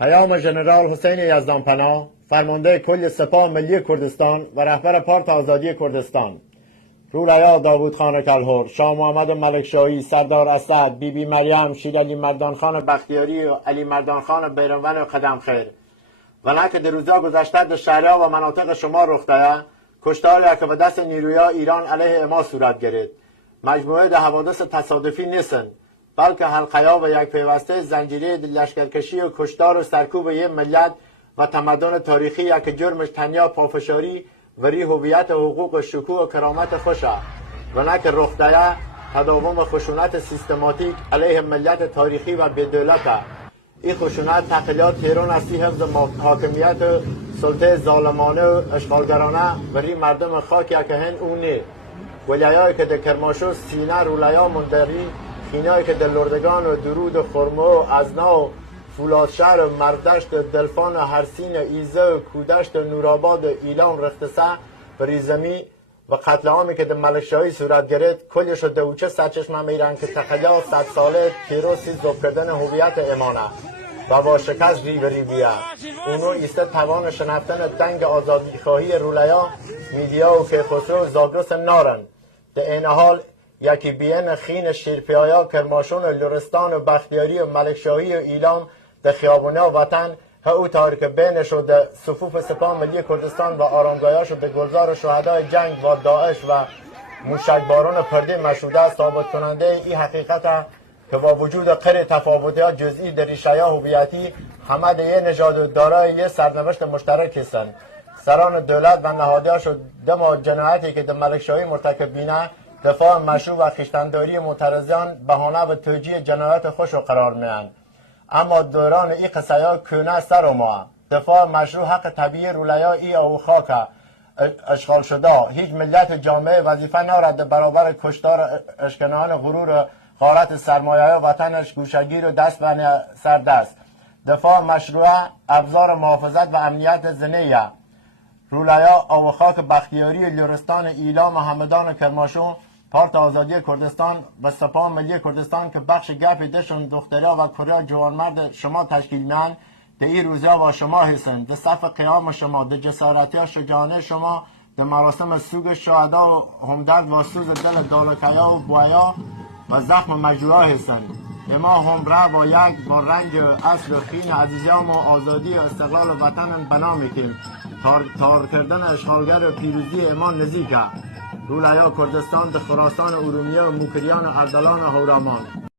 پیام ژنرال حسین یزدانپناه فرمانده کل سپاه ملی کردستان و رهبر پارت آزادی کردستان، رولیا داوود خان کلهر، شاه محمد ملکشاهی، سردار اسد، بی مریم، شیر علی مردان خان بختیاری و علی مردان خان بیرانوند و قدم خیر و نه که در روزا گذشته در شهرها و مناطق شما رخ داده کشتاری که به دست نیرویا ایران علیه ما صورت گرفت مجموعه ده حوادث تصادفی نیستند، بلکه حلقه‌ها و یک پیوسته زنجیره لشکرکشی و کشتار و سرکوب یک ملت و تمدن تاریخی که جرمش تنیا پافشاری وری هویت و حقوق شکوه و کرامت خوشه و نه که رخ داده تداوم خشونت سیستماتیک علیه ملت تاریخی و بدولته. این خشونت تقلیات تیران است حفظ حاکمیت سلطه ظالمانه و اشغالگرانه وری مردم خاکی که هن اونه ولیایی که در کرماشو سینه رولیا مندری خینایی که در لردگان و درود و خرمه و ازنا و فولادشهر و مردشت دلفان هرسین ایزه و کودشت نورآباد ایلام رختسه بریزمی و قتل عامی که در ملکشاهی صورت گرفت کلش رو دوچه سرچشمه میرن که تقلا 100 ساله تیروسی زوب کردن هویت امانه و با شکست ری بیه اونو ایسته توان شنفتن دنگ آزادی خواهی رولیا میدیا و که خسرو زاگرس نارن. در این حال یکی بین خین شیرپیایا کرماشون و لرستان و بختیاری و ملکشاهی و ایلام در خیابونه وطن او تاریک بینش و در صفوف سپاه ملی کردستان و آرامگاهاش و به گلزار شهدای جنگ با داعش و موشکباران پرده مشهوده ثابت کننده این حقیقت که با وجود قر تفاوت‌های جزئی در ریشه‌های هویتی همه در یک نژاد دارای یک سرنوشت مشترک هستند. سران دولت و نهادهاش و دم جنایتی که در ملکشاهی مرتکب بینه دفاع مشروع و خویشتنداری معترضان بهانه و توجیه جنایات خوش قرار می‌دهند. اما دوران این قصه ها کونه سر و ما دفاع مشروع حق طبیعی رولیا ای او خاک اشغال شده هیچ ملت جامعه وظیفه ندارد برابر کشتار اشکنان غرور غارت سرمایه وطنش گوشگیر و دست به سر دست. دفاع مشروع ابزار محافظت و امنیت زنیه رولیا او خاک بختیاری لرستان ایلام همدان و کرماشون پارت آزادی کردستان و سپاه ملی کردستان که بخش گپ دشون دخترها و کریا جوانمرد شما تشکیل میان در این روزها و شما هستند در صف قیام شما در جسارتی و شجاعانه شما در مراسم سوگ شهدا و همدرد و سوز دل دالکیا و بوایا و زخم مجروحا هستند. اما همراه با یک با رنج اصل و خین عزیزان و آزادی و استقلال وطن بنا میکنیم تار کردن اشغالگر و پیروزی امان نزدیکه رولیا کردستان در خراسان ارومیه و موکریان و اردلان و هورامان.